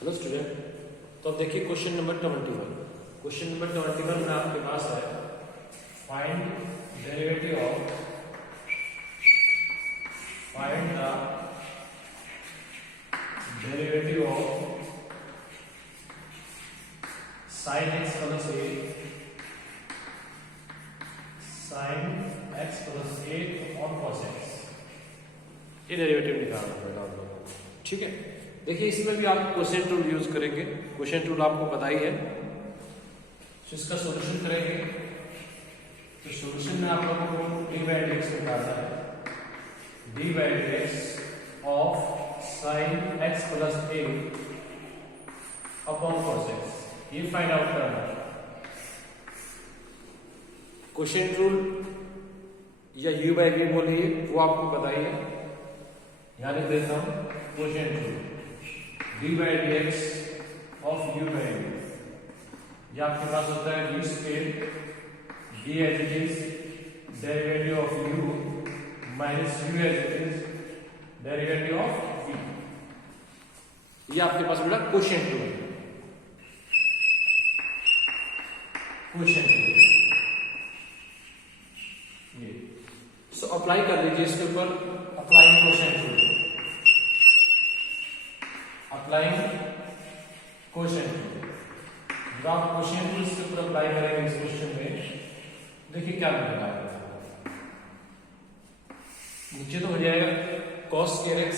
Hello student, तो अब देखिए क्वेश्चन नंबर 21। क्वेश्चन नंबर 21 में आपके पास है find derivative of sine X plus A और कॉस एक्स। ये डेरिवेटिव निकालना पड़ेगा आप लोगों को, ठीक है। देखिए इसमें भी आप क्वेश्चन टूल यूज करेंगे। क्वेश्चन टूल आपको पता ही है, तो इसका सॉल्यूशन करेंगे। तो सॉल्यूशन में आप लोगों को डी बाई डी एक्स निकालना है। D by D x of sine X plus A upon cos x, ये फाइंड आउट करना है। क्वेश्चन टूल या यू बाई वी बोलिए, वो आपको पता ही है। यहां लिख देता हूं quotient rule d by D x of u by v. ये आपके पास होता है u square d as it is derivative of u minus u as it is derivative of v. ये आपके पास बेटा क्वेश्चन टूल है। क्वेश्चन टूल ये सो अप्लाई कर लीजिए इसके ऊपर। Applying quotient rule, applying quotient rule. जब आप क्वेश्चन टूल से ऊपर अप्लाई करेंगे इस क्वेश्चन में, देखिए क्या मिलेगा। नीचे तो हो जाएगा cos स्क्वायर x,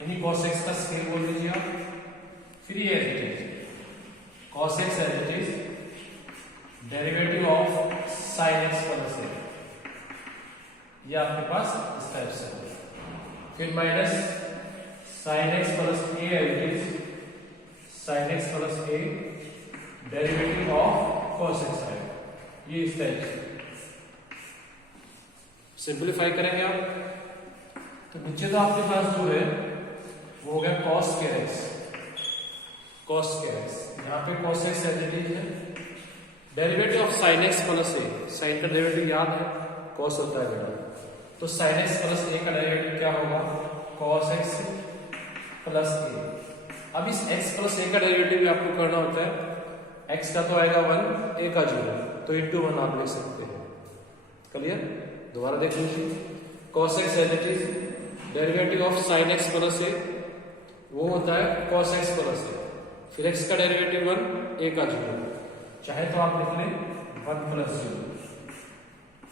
यानी cos x का स्क्वायर बोल दीजिए आप। फिर ये as it is cos x as it is derivative of sin x plus a। ये आपके पास इस टाइप से है। फिर minus sin x plus a as it is sin x plus a derivative of cos x है। ये इस टाइप से सिंपलीफाई करेंगे आप। तो नीचे तो आपके पास जो है वो हो गया cos square x, cos square x। यहाँ पे cos x as it is है derivative of sin x plus a। sin का डेरिवेटिव याद है cos होता है बेटा, तो sin x प्लस a का डेरिवेटिव क्या होगा cos x प्लस a। अब इस x प्लस a का डेरिवेटिव भी आपको करना होता है। x का तो आएगा 1, a का 0, तो इंटू 1 आप लिख सकते हैं। क्लियर? दोबारा देख लीजिए cos x as it is derivative of sin x plus a, वो होता है cos x प्लस a। फिर x का डेरिवेटिव 1, a का 0, चाहे तो आप लिख लें 1 प्लस 0।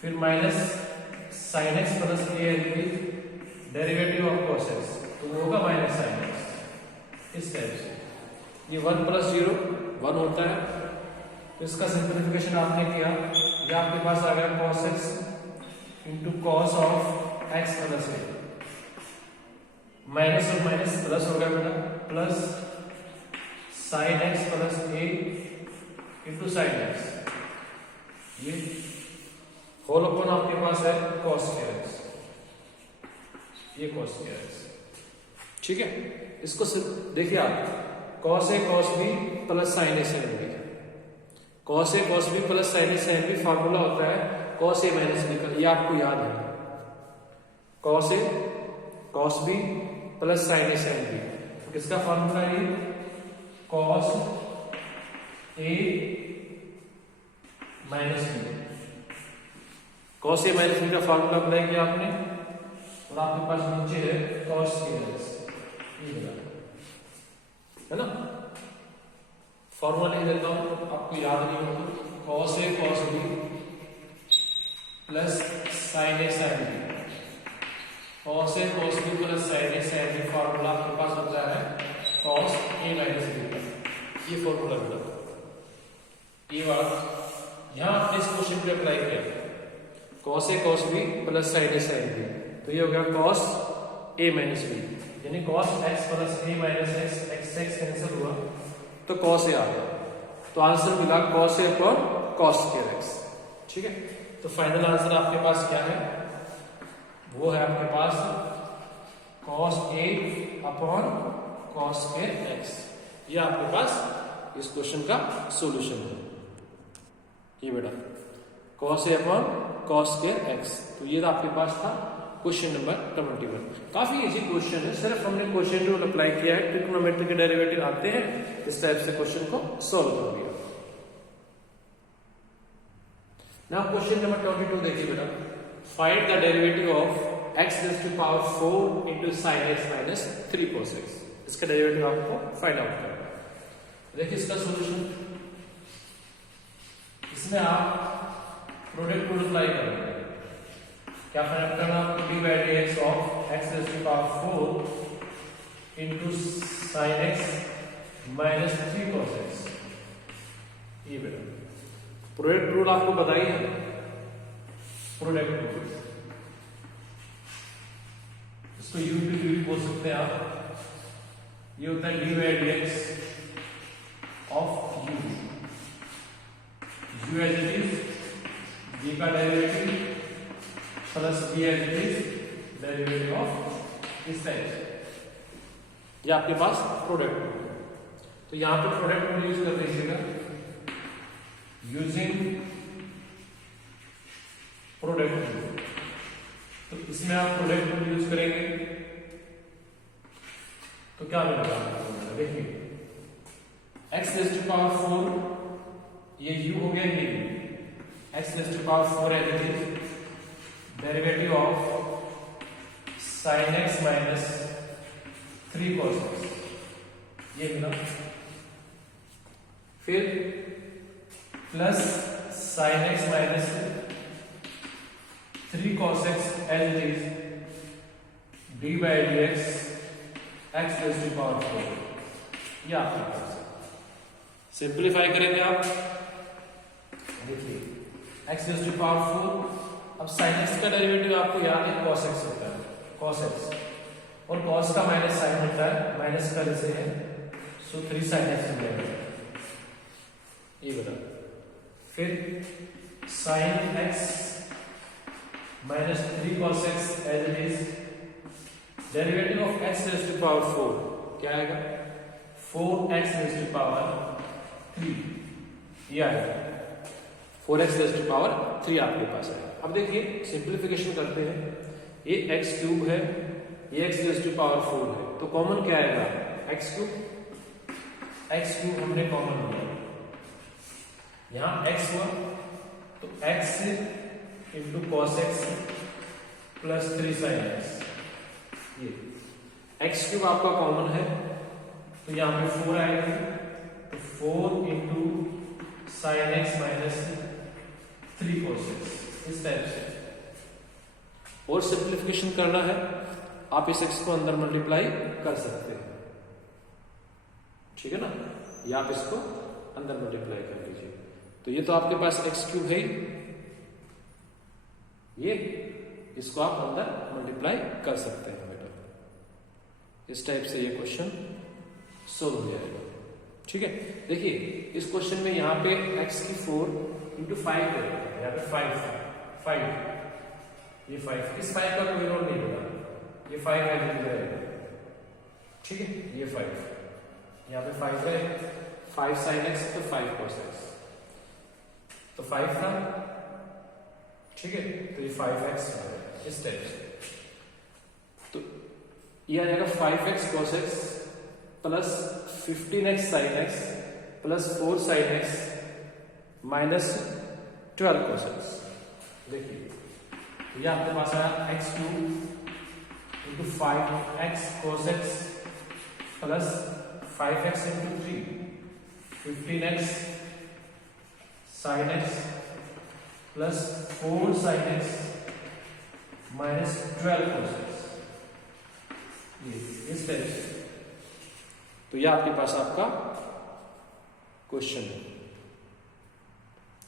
फिर minus sin x plus a as it is derivative of cos x, तो वो होगा माइनस sin x। इस टाइप से ये 1 प्लस 0 1 होता है। तो इसका सिंप्लीफिकेशन आपने किया, ये आपके पास आ गया cos x into cos of x plus a। Minus और माइनस प्लस हो गया बेटा, plus sin x plus a into sin x। ये होल अपन आपके पास है cos स्क्वायर x, ये cos स्क्वायर x, ठीक है। इसको सिर्फ देखिए आप cos a cos b plus sin a sin b। cos a cos b plus sin a sin b formula होता है cos a माइनस b का, ये आपको याद है। cos a cos b plus sin a sin b, किसका formula है ये cos a minus b। cos a minus b का फार्मूला बनाएंगे आपने, और आपके पास नीचे है cos स्क्वायर x, है ना। फॉर्मूला लिख देता हूं, आपको याद नहीं हो तो cos a cos b plus sin a sin b। cos a cos b plus sin a sin b formula आपके पास होता है cos a माइनस b का। ये फॉर्मूला होता है। ये बात यहाँ आपने इस क्वेश्चन पे अप्लाई किया cos a cos b plus sin a sin b, तो ये हो गया cos a माइनस b, यानी cos x plus a minus x, x cancel हुआ तो cos a आ गया। तो आंसर मिला cos a पर cos स्क्वायर x, ठीक है। तो फाइनल आंसर आपके पास क्या है, वो है आपके पास cos a upon cos square x। ये आपके पास इस क्वेश्चन का सॉल्यूशन है। ये बेटा cos a upon cos square x, तो ये आपके पास था क्वेश्चन नंबर 21। काफी इजी क्वेश्चन है, सिर्फ हमने क्वेश्चन रूल अप्लाई किया है, ट्रिग्नोमेट्री के डेरिवेटिव आते हैं, इस टाइप से क्वेश्चन को सॉल्व कर दिया। नाउ क्वेश्चन नंबर 22 देखिए बेटा, find the derivative of x raise to power 4 into sin x minus 3 cos x। इसका डेरिवेटिव आपको फाइंड आउट करना है। देखिए इसका सॉल्यूशन, इसमें आप प्रोडक्ट रूल अप्लाई करेंगे। क्या फाइंड आउट करना आपको, d by D x of x raise to power 4 into sin x minus 3 cos x। ये बेटा प्रोडक्ट रूल आपको बताइए, प्रोडक्ट रूल, इसको यू भी बोल सकते हैं आप। ये होता है D by D x of U as it is, G का derivative plus B as it is derivative of इस टाइप से। ये आपके पास प्रोडक्ट रूल, तो यहां पे प्रोडक्ट रूल यूज कर दीजिएगा। यूजिंग प्रोडक्ट रूल, तो इसमें आप प्रोडक्ट रूल यूज करेंगे तो क्या मिलेगा, देखिए x रेज़ टू पावर 4, ये u हो गया, ये x raise to power 4 as it is derivative of sin x minus 3 cos x, ये मिला। फिर plus sin x minus 3 cos x as it is D by D x x raise to power 4। ये आपके पास simplify करेंगे आप, देखिए x raise to power 4, अब sin x का डेरिवेटिव आपको याद है cos x होता है, cos x, और cos का माइनस साइन होता है, माइनस का जैसे है, सो 3 sin x हो जाएगा, ये बता। फिर sin x minus 3 cos x as it is derivative of x raise to power 4, क्या आएगा, 4x रेज़ टू पावर 3, ये आएगा 4x रेज़ टू पावर 3 आपके पास है। अब देखिए सिंप्लीफिकेशन करते हैं, ये x क्यूब है, ये x रेज़ टू पावर 4 है, तो कॉमन क्या आएगा, x क्यूब हमने कॉमन लिया, यहां x हुआ तो x into cos x plus 3 sin x, ये x क्यूब आपका कॉमन है तो यहां पे 4 आएगा, तो 4 into sin x minus 3 cos x, इस टाइप से। और सिंप्लीफिकेशन करना है, आप इस x को अंदर मल्टीप्लाई कर सकते हैं, ठीक है ना, या आप इसको अंदर मल्टीप्लाई कर लीजिए। तो ये तो आपके पास x क्यूब है, ये इसको आप अंदर मल्टीप्लाई कर सकते हैं बेटा। इस टाइप से ये क्वेश्चन सोल्व हो जाएगा, ठीक है। देखिए इस क्वेश्चन में यहाँ पे x की 4 इंटू 5 है, यहाँ पे 5, ये 5, इस 5 का कोई रोल नहीं होगा, ये 5 है जाएगा, ठीक है, ये 5, यहाँ पे 5 है, 5 sin x तो 5 cos x, तो 5 था, ठीक है, तो ये 5x इस टाइप से। तो ये आ जाएगा 5x cos x plus 15x sin x plus 4 sin x minus 12 cos x। देखिए ये आपके पास आया x cube into 5x cos x plus 5x into 3, 15x sin x plus 4 sin x minus 12 cos x, ये इस type से। तो ये आपके पास आपका क्वेश्चन है,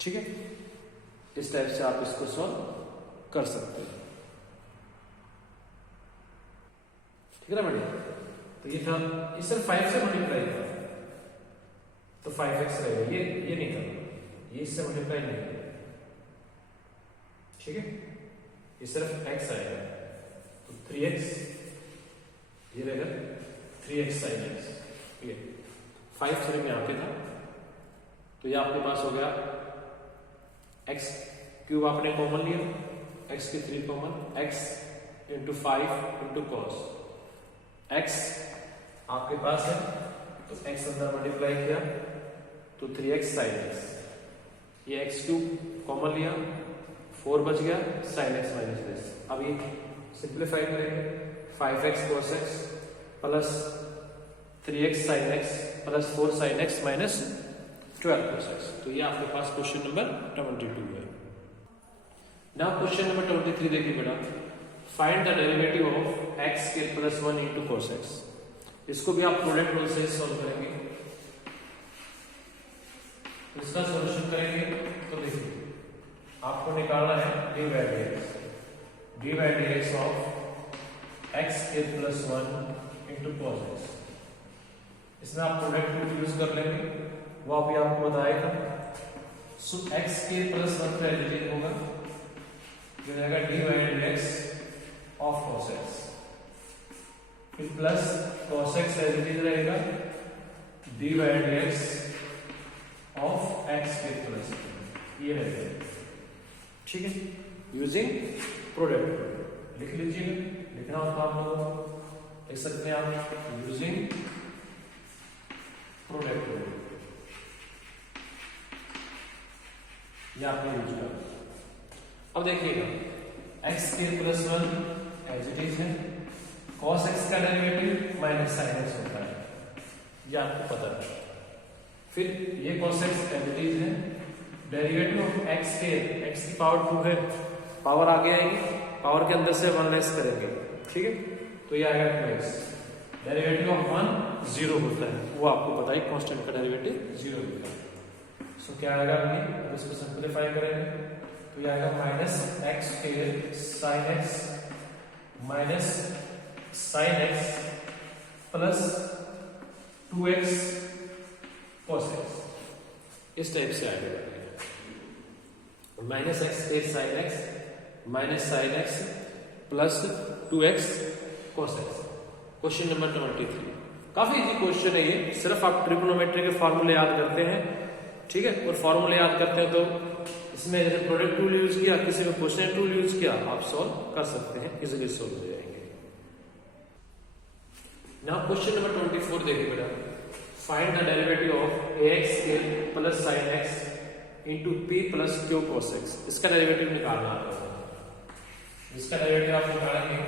ठीक है, इस टाइप से आप इसको सॉल्व कर सकते हैं, ठीक है ना बढ़िया। तो ये था, ये सिर्फ 5 से मल्टीप्लाई था तो 5x रहेगा, ये नहीं था, ये इससे मल्टीप्लाई नहीं है, ठीक है, ये सिर्फ x आएगा, तो 3x, ये रहेगा 3x sin x, ये 5 थोड़े में यहाँ पे था, तो ये आपके पास हो गया x क्यूब, आपने कॉमन लिया, x की 3 common, x into 5 into cos x आपके पास है तो x अंदर मल्टीप्लाई किया तो 3x sin x, ये x³ कॉमन लिया 4 बच गया sin x माइनस दिस। अब ये सिंप्लीफाई करेंगे 5x cos x plus 3x sin x plus 4 sin x minus 12 cos x। तो ये आपके पास क्वेश्चन नंबर 22 है। नाउ क्वेश्चन नंबर 23 देखिए बेटा, find the derivative of x square plus 1 into cos x। इसको भी आप प्रोडक्ट रूल से सॉल्व करेंगे। इसका सॉल्यूशन करेंगे तो देखिए आपको निकालना है dy dx of x square plus 1 into cos x। इसमें आप प्रोडक्ट रूल यूज कर लेंगे, वो अभी आपको बताएगा। सो x स्क्वायर प्लस 1 का एडिटिव होगा, ये रहेगा dy dx of cos x, फिर plus cos x as it is रहेगा dy dx of x square plus 1, ये रहेगा। ठीक है, यूजिंग प्रोडक्ट लिख लीजिएगा, लिखना होता आप लोगों लिख सकते हैं आप यूजिंग प्रोडक्ट रूल, या आपने यूज कर। अब देखिएगा x square plus 1 as it is है, cos x का डेरिवेटिव माइनस sin x होता है, ये आपको पता है। फिर ये cos x as it is है, derivative of x square, x की पावर 2 है, पावर आगे आएगी, पावर के अंदर से 1 लेस करेंगे। ठीक है, तो ये आएगा 2x, डेरिवेटिव ऑफ 1 0 होता है, वो आपको पता है कांस्टेंट का डेरिवेटिव 0 होता है। सो क्या आएगा, अब इसको सिंप्लीफाई करेंगे तो ये आएगा minus x square sin x minus sin x plus 2x cos x, इस टाइप से आएगा minus x square sin x minus sin x plus 2x cos x। Question number 23, काफी इजी क्वेश्चन है ये, सिर्फ आप ट्रिग्नोमेट्री के फॉर्मूले याद करते हैं। ठीक है, और फॉर्मूले याद करते हैं तो इसमें जैसे प्रोडक्ट रूल यूज किया, किसी में क्वेश्चन रूल यूज किया, आप सॉल्व कर सकते हैं, इजीली सॉल्व हो जाएंगे। नाउ क्वेश्चन नंबर 24 देखिए बेटा, find the derivative of ax square plus sin x into p plus q cos x। इसका डेरिवेटिव निकालना है, इसका डेरिवेटिव आप निकालेंगे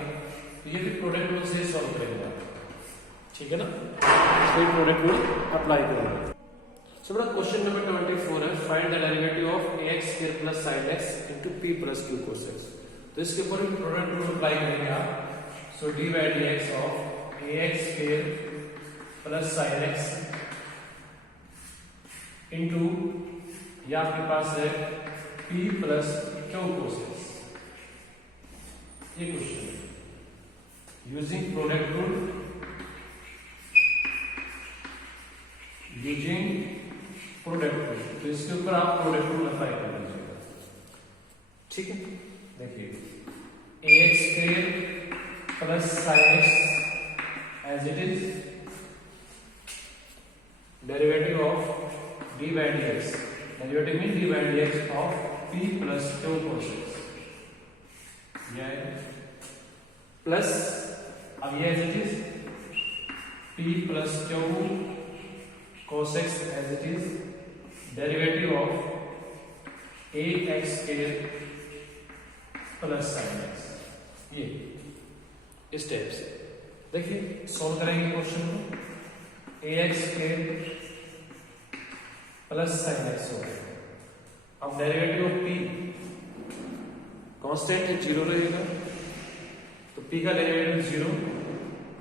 तो ये भी प्रोडक्ट रूल से सॉल्व करेंगे। ठीक है ना, इसको प्रोडक्ट रूल अप्लाई करेंगे। सो बेटा क्वेश्चन नंबर 24 है, find the derivative of ax square plus sin x into p plus q cos x। तो इसके ऊपर भी प्रोडक्ट रूल अप्लाई करेंगे आप। सो dy dx of ax square plus sin x into ये आपके पास है p plus q cos x। ये क्वेश्चन है using product rule, using product rule, तो इसके ऊपर आप प्रोडक्ट रूल अप्लाई कर लीजिएगा। ठीक है, देखिए ax square plus sin x as it is, derivative of dy dx, derivative mean dy dx of p plus q cos x, ये प्लस अब ये as it is p plus q cos x as it is, derivative of ax square plus sin x, ये इस type से देखिए solve करेंगे question को। ax square plus sin x हो गया, अब डेरिवेटिव ऑफ p कांस्टेंट है 0 रहेगा, तो p का derivative 0,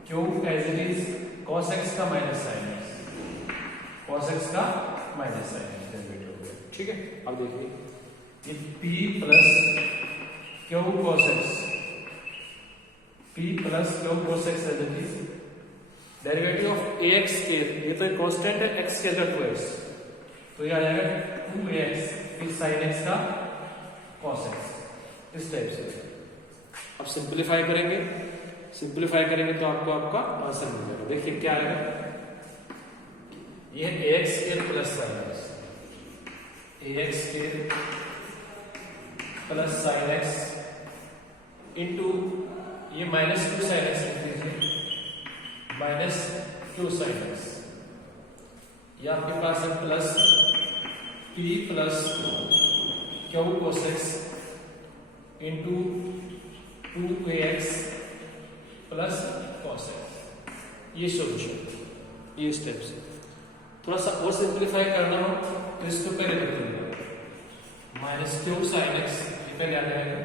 q as it is cos x का minus sin x, cos x का माइनस sin x डेरिवेटिव हो गया। ठीक है, अब देखिए ये p plus q cos x, p plus q cos x as it is, derivative of ax square, ये तो एक कांस्टेंट है x स्क्वायर का 2x, तो ये आ जाएगा 2x फिर sin x का cos x, इस टाइप से। अब सिंप्लीफाई करेंगे, सिंप्लीफाई करेंगे तो आपको आपका आंसर मिल जाएगा। देखिए क्या आएगा, ये ax square plus sin x, ax square plus sin x into ये -2 sin x लिख लीजिए, -2 sin x। ये आपके पास है plus p plus q cos x into 2ax plus cos x। ये सोल्यूशन, ये स्टेप्स। थोड़ा सा और सिंप्लीफाई करना हो तो इसको पहले लिख लीजिए, -2 sin x पहले आ जाएगा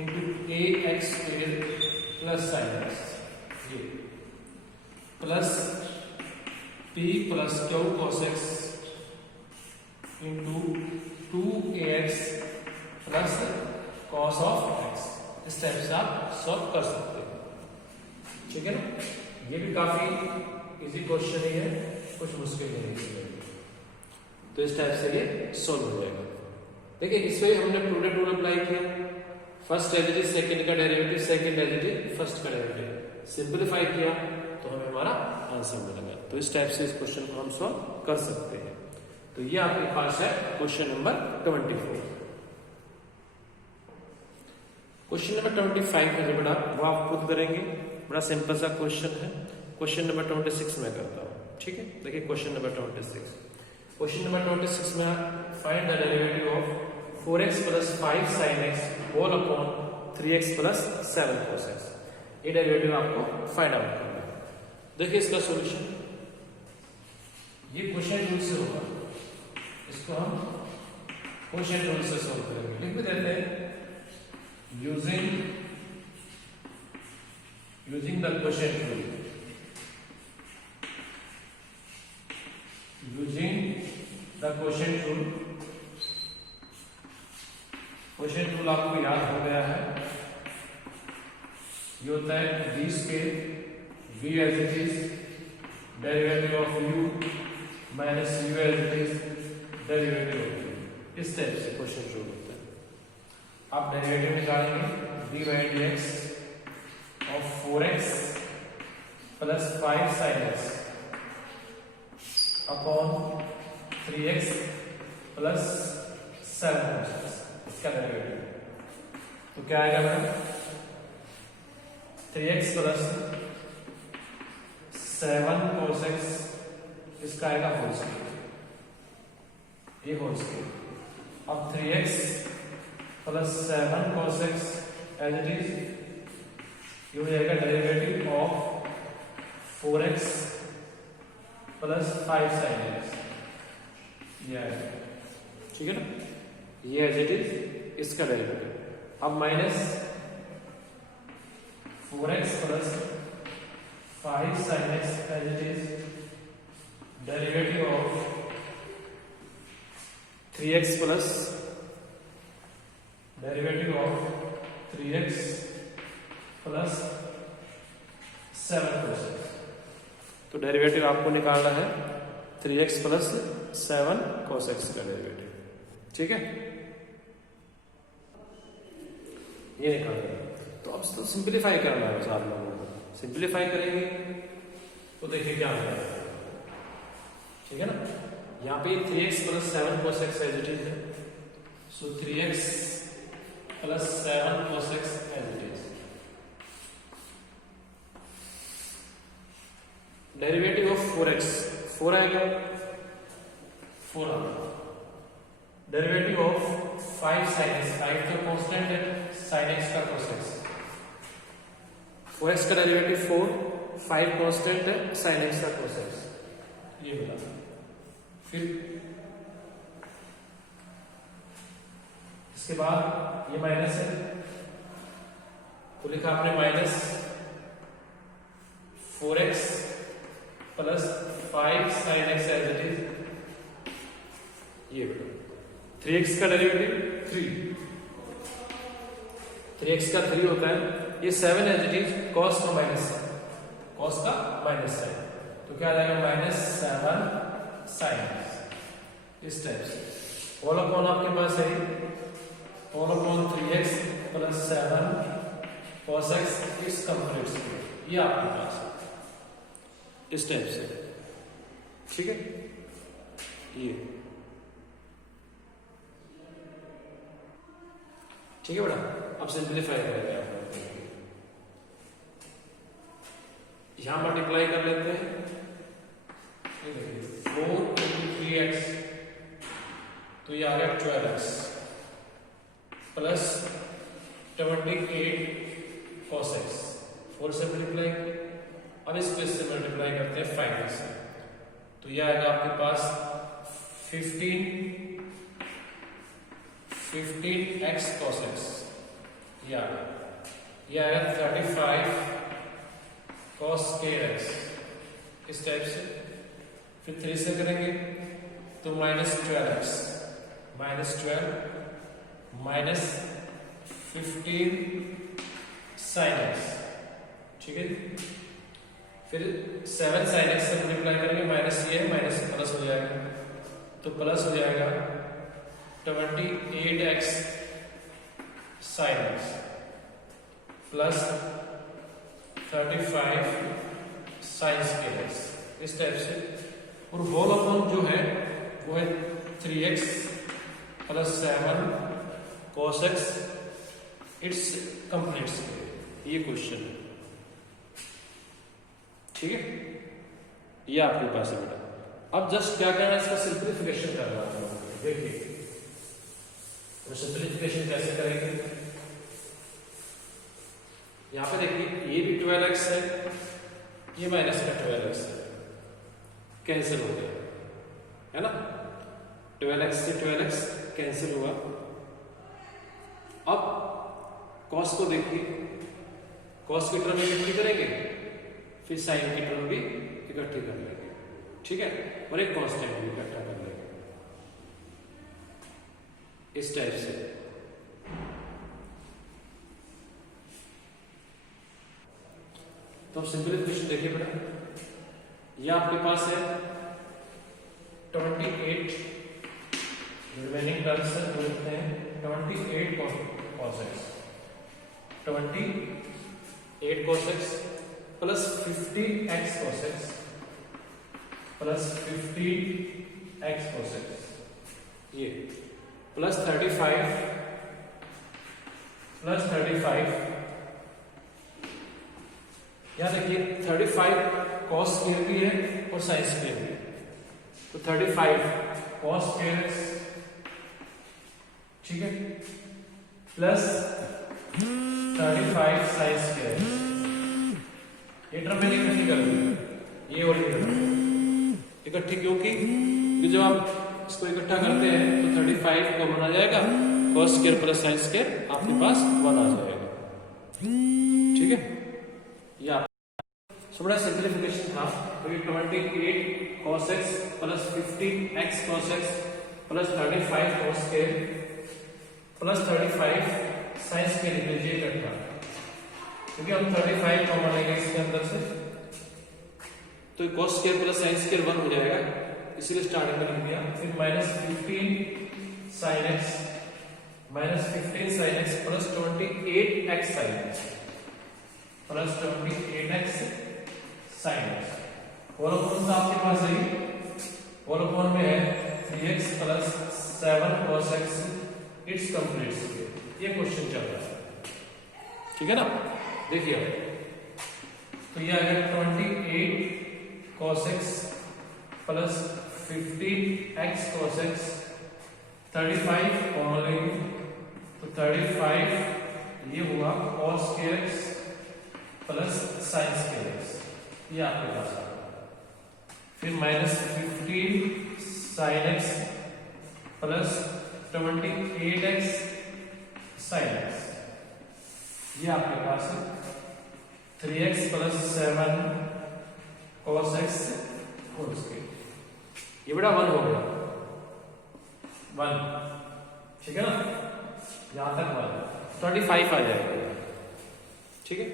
into ax square plus sin x, ये plus p plus q cos x into 2ax plus cos of x। इस टाइप से आप सॉल्व कर सकते हैं, ठीक है ना। ये भी काफी इजी क्वेश्चन ही है, कुछ मुश्किल नहीं है, तो इस टाइप से ये सॉल्व हो जाएगा। देखिए इसमें हमने प्रोडक्ट रूल अप्लाई किया, फर्स्ट डेरिवेटिव सेकंड का डेरिवेटिव, सेकंड डेरिवेटिव फर्स्ट का डेरिवेटिव, सिंपलीफाई किया तो हमें हमारा आंसर मिलेगा। तो इस टाइप से इस क्वेश्चन को हम सॉल्व कर सकते हैं। तो ये आपके पास है क्वेश्चन नंबर 24। क्वेश्चन नंबर 25 है जो बड़ा वो आप खुद करेंगे, बड़ा सिंपल सा क्वेश्चन है। क्वेश्चन नंबर 26 में करता हूं, ठीक है। देखिए क्वेश्चन नंबर 26, क्वेश्चन नंबर 26 में find the derivative of 4x plus 5 sin x whole upon 3x plus 7 cos x। ये डेरिवेटिव आपको फाइंड आउट करना है। देखिए इसका सॉल्यूशन, ये क्वेश्चन रूल से होगा, इसको हम क्वेश्चन रूल से सॉल्व करेंगे। लिख भी देते हैं using the quotient rule, using the quotient rule। Quotient rule आपको याद हो गया है, ये होता है v square v as it is derivative of u minus u as it is derivative of u। इस टाइप से क्वेश्चन रूल होता है। आप डेरिवेटिव निकालेंगे d by dx of 4x plus 5 sin x upon 3x plus 7 cos x, इसका derivative. तो क्या आएगा madam, 3x plus 7 cos x, इसका आएगा होल स्क्वायर, ये होल स्क्वायर। अब 3x plus 7 cos x as it is, ये हो जाएगा derivative of 4x plus 5 sin x, ये आएगा, ठीक है ना। ये एज इट इज इसका डेरिवेटिव। अब minus 4x plus 5 sin x as it is derivative of 3x plus derivative of 3x plus 7 cos x। तो डेरिवेटिव आपको निकालना है 3x प्लस 7 cos x का डेरिवेटिव, ठीक है। ये निकालना है, तो अब तो सिंपलीफाई करना है आप लोगों को। सिंपलीफाई करेंगे तो देखिए क्या होगा, ठीक है ना। यहाँ पे 3x plus 7 cos x as it is है, so 3x plus 7 cos x as it is. Derivative of 4x, 4 आएगा, 4 आएगा। डेरिवेटिव ऑफ 5 sin x, 5 तो कांस्टेंट है, sin x का cos x। 4x का डेरिवेटिव 4, 5 कांस्टेंट है, sin x का cos x, ये मिला। फिर इसके बाद ये माइनस है, तो लिखा आपने minus 4x plus 5 sin x as it is, ये 3x का डेरिवेटिव 3x का 3 होता है, ये 7 एज इट इज cos का माइनस है, cos का माइनस है, तो क्या आ जाएगा माइनस 7 sin x। इस टाइप से होल अपॉन आपके पास है, whole upon 3x plus 7 cos x इस कंप्लीट स्क्वायर, ये आपके पास है इस टाइप से, ठीक है। ये ठीक है बेटा, अब सिंप्लीफाई करेंगे आप। यहां मल्टीप्लाई कर लेते हैं, ये देखिए 4 इंटू 3x, तो ये आ गया 12x प्लस 28 cos x, 4 से मल्टीप्लाई, अब इस पे से मल्टीप्लाई करते हैं 5 से, तो ये आएगा आपके पास 15x cos x, ये आएगा 35 cos kx, इस टाइप से। फिर 3 से करेंगे तो -12x -12 माइनस 15 sin x, ठीक है। फिर 7 sin x से मल्टीप्लाई करेंगे, माइनस ये माइनस प्लस हो जाएगा, तो प्लस हो जाएगा 28x sin x plus 35 sin kx, इस टाइप से। और होल अपॉन जो है वो है 3x plus 7 cos x, it's complete square, ये क्वेश्चन है, ठीक है। ये आपके पास है बेटा। अब जस्ट क्या करना है, इसका सिंप्लीफिकेशन करना है। देखिए तो सिंप्लीफिकेशन कैसे करेंगे, यहां पे देखिए ये भी 12x है, ये माइनस का 12x है, कैंसिल हो गया, है ना। 12x से 12x कैंसिल हुआ। अब cos को देखिए, cos की टर्म इकट्ठी करेंगे, फिर sin की टर्म भी इकट्ठी कर लेंगे, ठीक है, और एक कांस्टेंट भी इकट्ठा कर लेंगे, इस टाइप से। तो अब सिंपलीफिकेशन देखिए बेटा, ये आपके पास है 28, रिमेनिंग टर्म्स है वो लिखते हैं 28 cos x, 28 cos x plus 15x cos x plus 15x cos x, ये प्लस 35 यहां देखिए 35 cos स्क्वायर भी है और sin स्क्वायर भी है, तो 35 cos स्क्वायर x, ठीक है, प्लस 35 sin स्क्वायर, ये टर्म मैंने इकट्ठी कर दी, ये और इकट्ठी क्योंकि जब आप इसको इकट्ठा करते हैं तो 35 कॉमन आ जाएगा, cos square plus sin square आपके पास 1 आ जाएगा, ठीक है। ये सो बड़ा सिंपलीफिकेशन था, तो ये 28 cos x plus 15x cos x plus 35 cos square plus 35 sin square लिख लीजिए इकट्ठा, क्योंकि हम 35 कॉमन लेंगे इसके अंदर से, तो cos square plus sin square 1 हो जाएगा, इसलिए स्टार्टिंग में लिख दिया। फिर -15 sin x plus 28x sin x plus 28x sin x, whole upon तो आपके पास है, होल अपॉन में है 3x plus 7 cos x, it's complete, ये क्वेश्चन चल रहा है, ठीक है ना। देखिए तो ये आ गया 28 cos x plus 15x cos x, 35 common लेंगे तो 35 ये हुआ cos kx plus sin kx, ये आपके पास आ गया। फिर -15 sin x plus 28x sin x, ये आपके पास है 3x plus 7 cos x whole square, ये बड़ा 1 हो गया, 1, ठीक है ना, यहां तक 1, 35 आ जाएगा, ठीक है,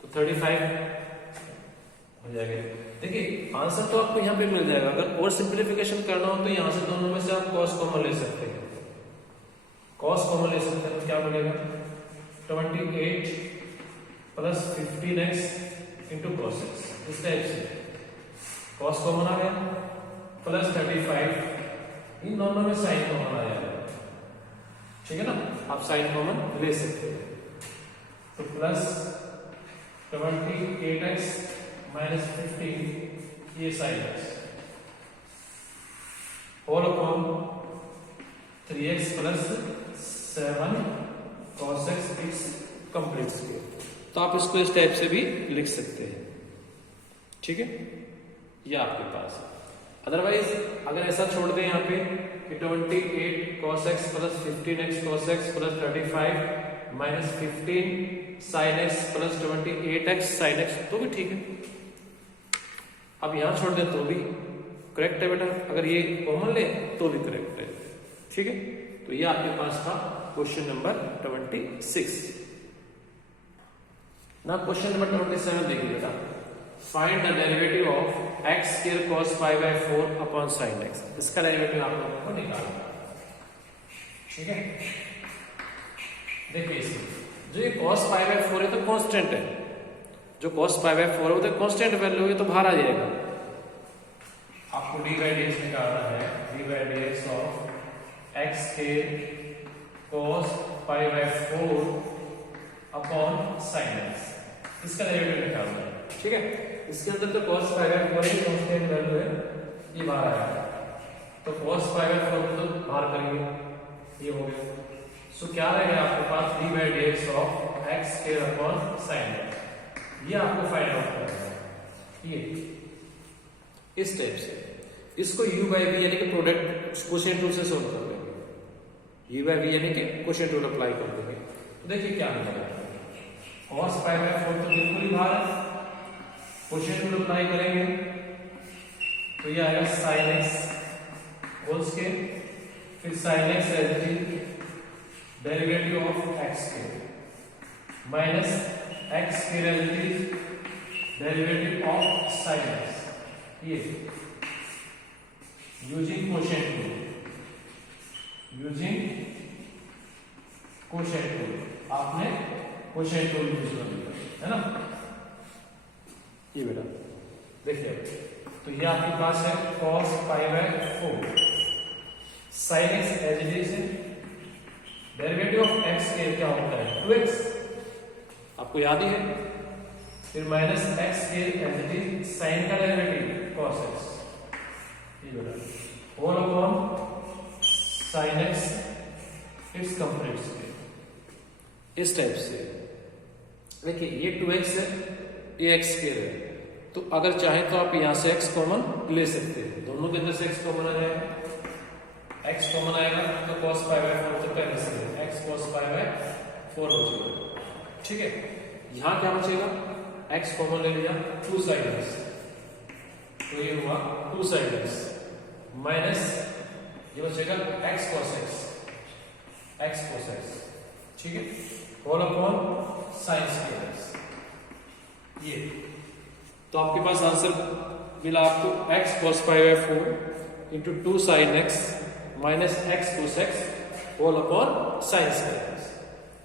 तो 35 हो जाएगा। देखिए आंसर तो आपको यहां पे मिल जाएगा, अगर और सिंपलीफिकेशन करना हो तो यहां से दोनों में से आप cos कॉमन ले सकते हैं, cos कॉमन ले सकते हैं, तो क्या बनेगा 28 plus 15x into cos x, इस टाइप से cos कॉमन आ गया, प्लस 35, इन दोनों में साइन कॉमन आ जाएगा, ठीक है ना, आप साइन कॉमन ले सकते हैं, तो प्लस 28x माइनस 15 ये sine x whole upon 3x plus 7 cos x it's complete square. तो आप इसको इस टाइप से भी लिख सकते हैं, ठीक है, ये आपके पास है। अदरवाइज अगर ऐसा छोड़ दें यहाँ पे कि 28 cos x plus 15x cos x plus 35 minus 15 sin x plus 28x sin x, तो भी ठीक है। अब यहां छोड़ दें तो भी करेक्ट है बेटा, अगर ये कॉमन ले तो भी करेक्ट है, ठीक है। तो ये आपके पास था क्वेश्चन नंबर 26। ना क्वेश्चन नंबर 27 देखिए बेटा, find the derivative of x square cos pi by 4 upon sin x। इसका डेरिवेटिव आप लोगों को निकालना, ठीक है। देखिए इसमें जो ये cos pi by 4 है तो कांस्टेंट है, जो cos pi by 4 है वो तो कांस्टेंट वैल्यू है, तो बाहर आ जाएगा। आपको dy dx निकालना है, dy dx of x square cos pi by 4 upon sin x, इसका डेरिवेटिव निकालना है, ठीक है। इसके अंदर तो cos pi by 4 he constant value है, ये बाहर आया, तो cos pi by 4 को तो बाहर करेंगे, ये हो गया। सो क्या रहेगा आपके पास dy dx of x square upon sin x, ये आपको फाइंड आउट करना है, ये इस टाइप से। इसको u by v यानी कि प्रोडक्ट क्वोशिएंट रूल से सोल्व कर देंगे, u by v यानी कि क्वोशिएंट रूल अप्लाई कर देंगे। तो देखिए क्या मिलेगा, cos pi by 4 तो बिल्कुल ही बाहर है, क्वोशिएंट रूल अप्लाई करेंगे तो ये आएगा sin x होल स्क्वायर, फिर sin x as it is derivative of x square minus x square as it is derivative of sin x, ये using quotient rule, using quotient rule, आपने quotient rule use कर लिया है ना, ये बेटा देखिए। तो ये आपके पास है cos pi by 4 sin x as it is, derivative of x के क्या होता है 2x, आपको याद ही है, फिर माइनस x के एज इट इज sin का डेरिवेटिव cos x, ये बेटा whole upon sin x it's complete square, इस टाइप से। देखिए ये 2x है, ये x स्क्वायर है, तो अगर चाहे तो आप यहां से x कॉमन ले सकते हैं, दोनों के अंदर से x कॉमन आ जाएगा, x कॉमन आएगा तो cos pi by 4 तो पहले से x cos pi by 4 बचेगा, ठीक है। यहां क्या बचेगा, x कॉमन ले लिया 2 sin x, तो ये हुआ 2 sin x माइनस ये बचेगा x cos x, ठीक है, whole upon sin square x, ये। तो आपके पास आंसर मिला आपको x cos pi by 4 into 2 sin x minus x cos x whole upon sin square x,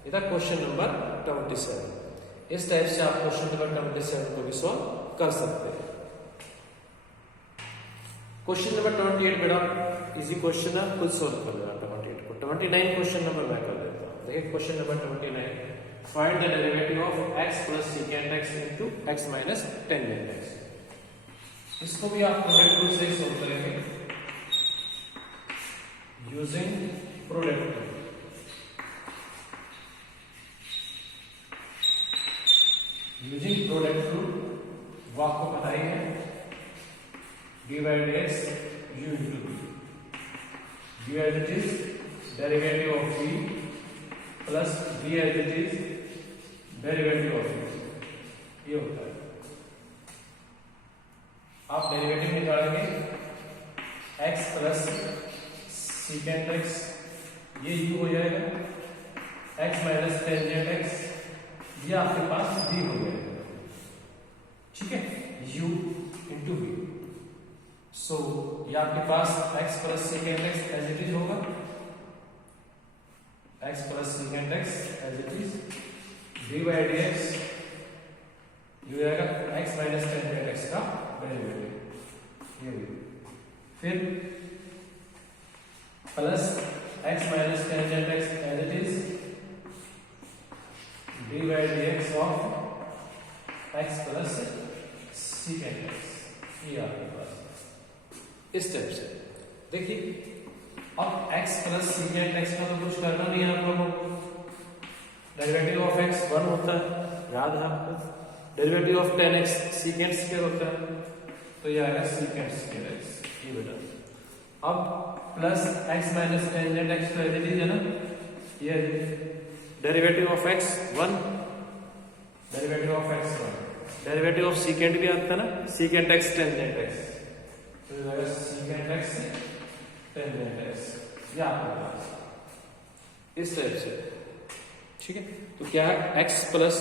ये था क्वेश्चन नंबर 27। इस टाइप से आप क्वेश्चन नंबर 27 को भी सॉल्व कर सकते हैं। क्वेश्चन नंबर 28 बेटा इजी क्वेश्चन है, खुद सॉल्व कर लेना 28 को। 29 क्वेश्चन नंबर मैं कर देता हूं। देखिए question number 29, find the derivative of x plus secant x into x minus tangent x। इसको भी आप प्रोडक्ट रूल से सॉल्व करेंगे using product rule. Using product rule वो आपको पता ही है, dy dx u into v, u as it is derivative of v plus v as it is derivative of v, ये होता है। आप डेरिवेटिव निकालेंगे x प्लस सेकेंड x, ये u हो जाएगा, x माइनस टेंजेंट x, ये आपके पास v हो जाएगा, ठीक है, u इंटू v। सो ये आपके पास x plus secant x as it is होगा, x plus secant x as it is dy dx, ये आएगा x माइनस टेंजेंट x का डेरिवेटिव, ये भी, फिर plus x minus tangent x as it is dy dx of x plus आपके पास इस टाइप से। देखिए अब x प्लस सीकेंट x का तो कुछ करना नहीं है आप लोगों को, डेरिवेटिव ऑफ x 1 होता है, याद है आपको। Derivative of 10x secant square होता है, तो ये आएगा सीकेंट स्क्वायर x, ये बेटा। अब plus x minus tangent x तो एज है ना, ये derivative of x 1, derivative of x 1, derivative of secant भी आता है ना, सीकेंट x टेंजेंट x, तो ये आएगा सीकेंट x टेंजेंट x, ये आपके पास इस टाइप से, ठीक है। तो क्या है x plus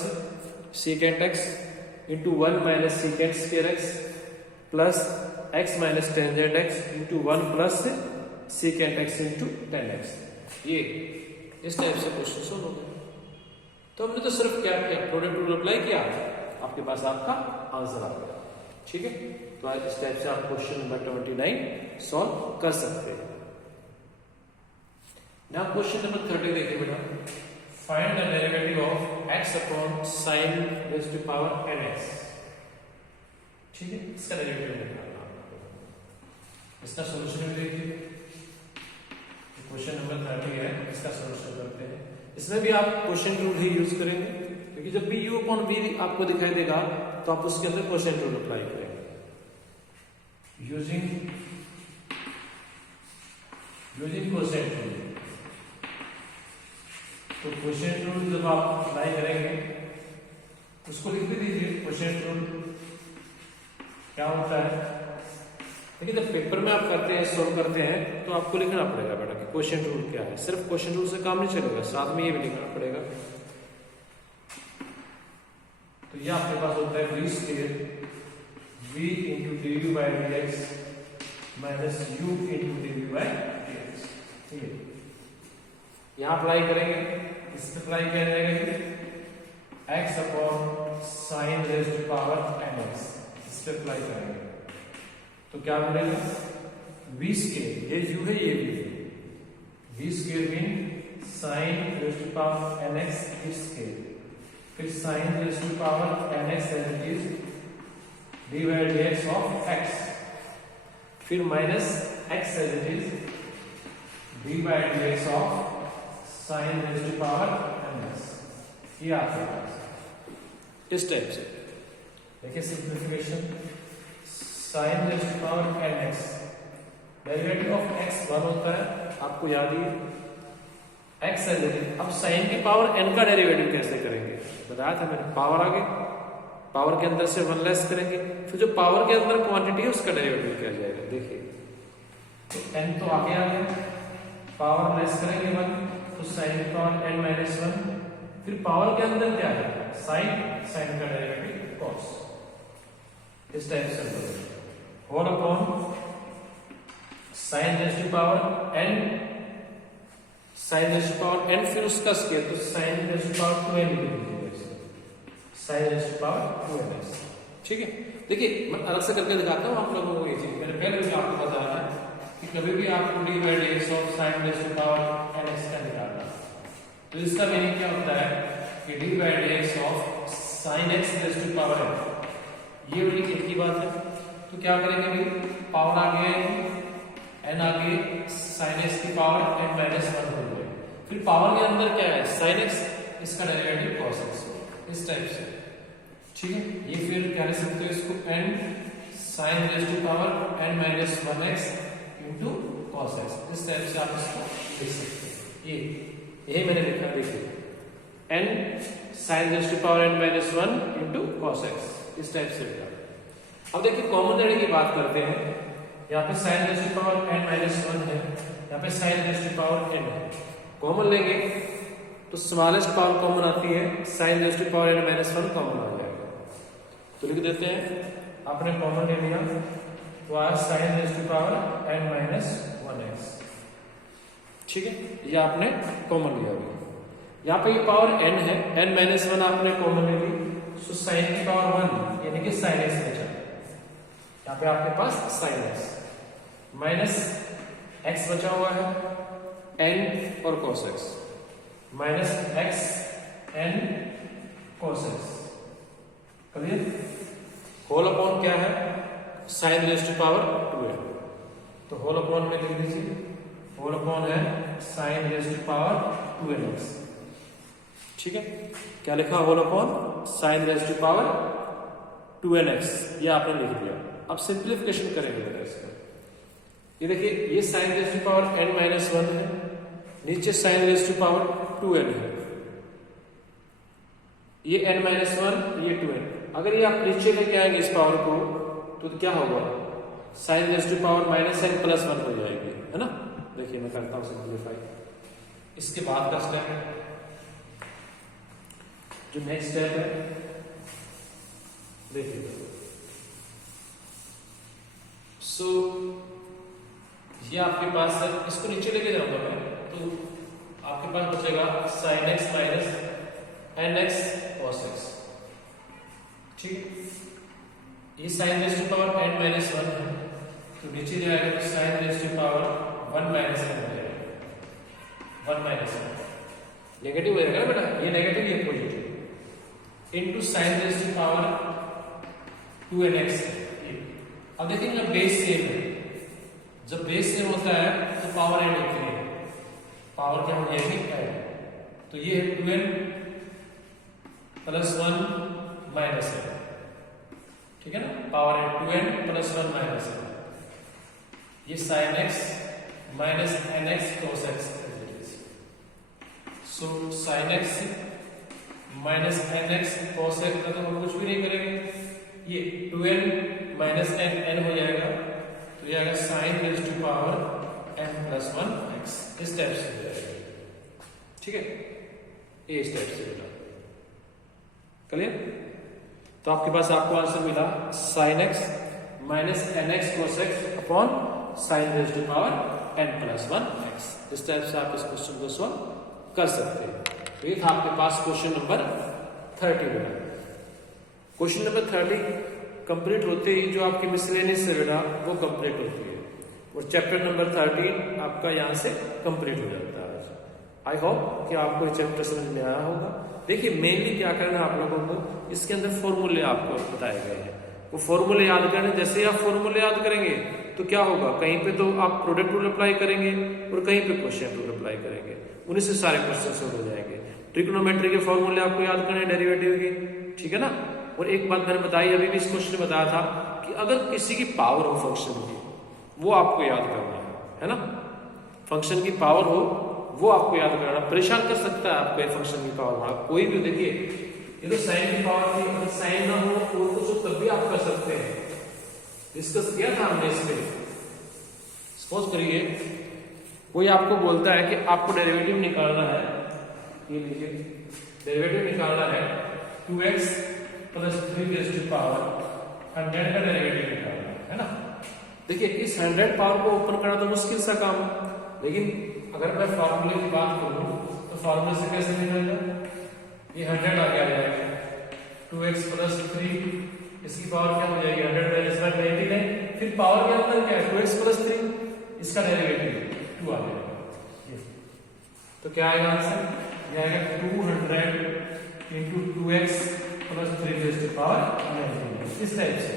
secant x into 1 minus secant square x plus x minus tangent x into 1 plus secant x into ten x, ये इस टाइप से क्वेश्चन सोल्व हो गए। तो हमने तो सिर्फ क्या किया, प्रोडक्ट रूल अप्लाई किया, आपके पास आपका आंसर आ गया, ठीक है। तो इस टाइप से आप क्वेश्चन नंबर 29 सॉल्व कर सकते हैं। नाउ क्वेश्चन नंबर 30 देखिए बेटा, find the derivative of x upon sin raise to power nx, ठीक है। इसका डेरिवेटिव निकालना है, इसका सॉल्यूशन भी देखिए। क्वेश्चन नंबर 30 है, इसका सॉल्यूशन करते हैं। इसमें भी आप क्वेश्चन रूल ही यूज करेंगे, क्योंकि जब भी u अपॉन v आपको दिखाई देगा तो आप उसके अंदर क्वेश्चन रूल अप्लाई करेंगे यूजिंग क्वेश्चन रूल। तो क्वेश्चन रूल जब आप अप्लाई करेंगे उसको लिख भी दीजिए, क्वेश्चन रूल क्या होता है। देखिए जब पेपर में आप करते हैं, सॉल्व करते हैं, तो आपको लिखना पड़ेगा बेटा कि क्वेश्चन रूल क्या है। सिर्फ क्वेश्चन रूल से काम नहीं चलेगा, साथ में ये भी लिखना पड़ेगा। तो ये आपके पास होता है v square v into dv by dx minus u into dv by dx, ठीक है। यहां अप्लाई करेंगे, इस पे अप्लाई किया जाएगा x upon sine raise to power nx, इस पे अप्लाई करेंगे तो क्या मिलेगा, v स्क्वायर, ये u है ये भी है, v square mean sine raise to power nx square, फिर sine raise to power nx as it is D by dx of x, फिर minus x as it is D by dx of sine raise to power nx, ये आपके पास इस type से। देखिए simplification, sine raise to power nx, derivative of x 1 होता है, आपको याद ही x है। अब साइन की पावर n का डेरिवेटिव कैसे करेंगे, बताया था मैंने, पावर आगे, पावर के अंदर से 1 लेस करेंगे, फिर जो पावर के अंदर क्वांटिटी है उसका डेरिवेटिव किया जाएगा। देखिए तो n तो आगे आ गया, पावर लेस करेंगे 1, तो साइन की पावर n माइनस 1, फिर पावर के अंदर क्या है, साइन का डेरिवेटिव कॉस, इस टाइप से whole upon sine raise to power n, sine raise to power n फिर उसका स्क्वायर, तो sign raise to power 2n लिख दीजिए, sign raise to power 2n, ठीक है। देखिए मैं अलग से करके दिखाता हूँ आप लोगों को, ये चीज मैंने पहले भी आपको बताया है कि कभी भी आपको d by dx of sine raise to power nx का निकालना, तो इसका मीनिंग क्या होता है कि d by dx of sine x raise to power n, ये बड़ी एक ही बात है। तो क्या करेंगे भाई, पावर आ गया n आगे sin x की पावर n माइनस 1 हो गई, फिर पावर के अंदर क्या है sin x, इसका डेरिवेटिव cos x, इस टाइप से, ठीक है। ये फिर क्या लिख सकते हो इसको, n sin raise to power n minus 1x into cos x, इस टाइप से आप इसको लिख सकते हैं। यही मैंने लिखा, देखिए n sin raise to power n minus 1 into cos x, इस टाइप से लिखा। अब देखिए कॉमन लेने की बात करते हैं, यहाँ पे sine raise to power n minus 1 है, यहाँ पे sine raise to power n है, कॉमन लेंगे तो स्मॉलेस्ट पावर कॉमन आती है, sine raise to power n minus 1 common आ जाएगा, तो लिख देते हैं, आपने कॉमन ले लिया तो आया sine raise to power n minus 1x, ठीक है, ये आपने कॉमन लिया हुआ। यहाँ पे ये पावर n है, n माइनस 1 आपने कॉमन ले ली, तो साइन की पावर 1 यानी कि साइन x बचा, यहाँ पे आपके पास साइन x माइनस x बचा हुआ है n और cos x, minus x n cos x, clear. Whole upon क्या है, sine raise to power 2n। तो होल अपॉन में लिख दीजिए, होल अपॉन है sine raise to power 2nx। ठीक है, क्या लिखा? Whole upon sine raise to power 2nx, ये आपने लिख दिया। अब सिंप्लीफिकेशन करेंगे बेटा इसका। ये देखिए, ये sign raise to power n-1 है, नीचे sign raise to power 2n है, ये n-1, ये 2n। अगर ये आप नीचे लेके आएंगे इस पावर को तो क्या होगा? Sign raise to power -n+1 हो जाएगी, है ना। देखिए मैं करता हूं सिंप्लीफाई। इसके बाद का स्टेप है, जो नेक्स्ट स्टेप है, देखिए सो ये आपके पास है, इसको नीचे लेके जाऊंगा मैं, तो आपके पास बचेगा sin x minus nx cos x। ठीक, ये sign raise to power n-1 है, तो नीचे जाएगा तो sine raise to power 1 minus n हो जाएगा, 1 माइनस n। नेगेटिव हो जाएगा ना बेटा, ये नेगेटिव, ये positive, into sine raise to power 2nx। अब देखेंगे बेस सेम है, जब बेस सेम होता है तो पावर ऐड होती है, पावर क्या हो जाएगी? ऐड। तो ये है 2n + 1 माइनस n, ठीक है ना, पावर है 2n + 1 माइनस n। ये sin x minus nx cos x। सो sin x minus nx cos x का तो हम कुछ भी नहीं करेंगे, ये 2n माइनस n हो जाएगा, तो ये आएगा sin raise to power n+1x। इस टाइप से हो जाएगा, ठीक है, ये इस टाइप से होगा। क्लियर? तो आपके पास आपको आंसर मिला sin x minus nx cos x upon sine raise to power n+1x। इस टाइप से आप इस क्वेश्चन को सॉल्व कर सकते हैं। तो ये था आपके पास क्वेश्चन नंबर 30 बेटा। क्वेश्चन नंबर 30 कंप्लीट होते ही जो आपकी मिसलेनियस है बेटा वो कंप्लीट होती है, और चैप्टर नंबर 13 आपका यहाँ से कंप्लीट हो जाता है। आई होप कि आपको ये चैप्टर समझ में आया होगा। देखिए मेनली क्या करना है आप लोगों को, इसके अंदर फॉर्मूले आपको बताए गए हैं, वो फॉर्मूले याद करने। जैसे आप फॉर्मूले याद करेंगे तो क्या होगा, कहीं पे तो आप प्रोडक्ट रूल अप्लाई करेंगे और कहीं पे क्वेश्चन रूल अप्लाई करेंगे, उन्हीं से सारे क्वेश्चन सोल्व हो जाएंगे। ट्रिग्नोमेट्री के फॉर्मूले आपको याद करने, डेरिवेटिव के, ठीक है ना। और एक बात मैंने बताई, अभी भी इस क्वेश्चन में बताया था कि अगर किसी की पावर हो फंक्शन की, वो आपको याद करना है ना। फंक्शन की पावर हो वो आपको याद करना, परेशान कर सकता है आपको ये फंक्शन की पावर। आप कोई भी देखिए, ये तो साइन की पावर थी, अगर साइन ना हो तो तब भी आप कर सकते हैं, डिस्कस किया था हमने इसमें। सपोज करिए कोई आपको बोलता है कि आपको डेरिवेटिव निकालना है, ये लीजिए डेरिवेटिव निकालना है 2x + 3 रेज़ टू पावर 100 का डेरिवेटिव निकालना है ना। देखिए इस 100 पावर को ओपन करना तो मुश्किल सा काम है, लेकिन अगर मैं फॉर्मूले की बात करूं तो फॉर्मूले से कैसे निकलेगा, ये 100 आगे आ जाएगा, 2x + 3, इसकी पावर क्या हो जाएगी 100 - 90 है, फिर पावर के अंदर क्या है 2x + 3, इसका डेरिवेटिव 2 आ जाएगा। तो क्या आएगा आंसर, ये आएगा 200 × 2x + 3 रेज़ टू पावर 90। इस टाइप से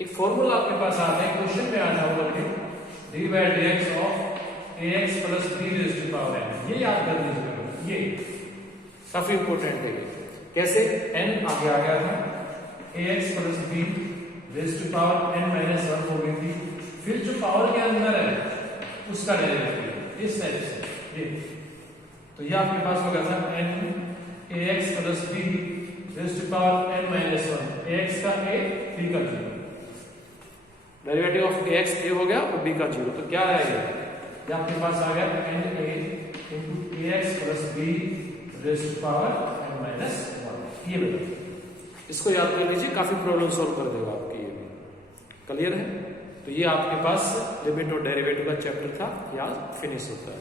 एक फॉर्मूला आपके पास आता है, क्वेश्चन में आता होगा कि d/dx of ax + b raise to power n। ये याद कर लीजिएगा, ये काफी इंपॉर्टेंट है। कैसे, n आगे आ गया था, ax + b raise to power n-1 हो गई थी, फिर जो पावर के अंदर है उसका डेरिवेटिव इस टाइप से ये। तो ये आपके पास हो गया था n ax + b raise to power n-1, ax का a, b का 0, डेरिवेटिव ऑफ ax a हो गया और b का 0। तो क्या आएगा, ये आपके पास आ गया n a × ax + b raise to power n-1। ये बेटा इसको याद कर लीजिए, काफी प्रॉब्लम सॉल्व कर देगा आपकी। ये भी क्लियर है। तो ये आपके पास लिमिट और डेरिवेटिव का चैप्टर था, याद फिनिश होता है।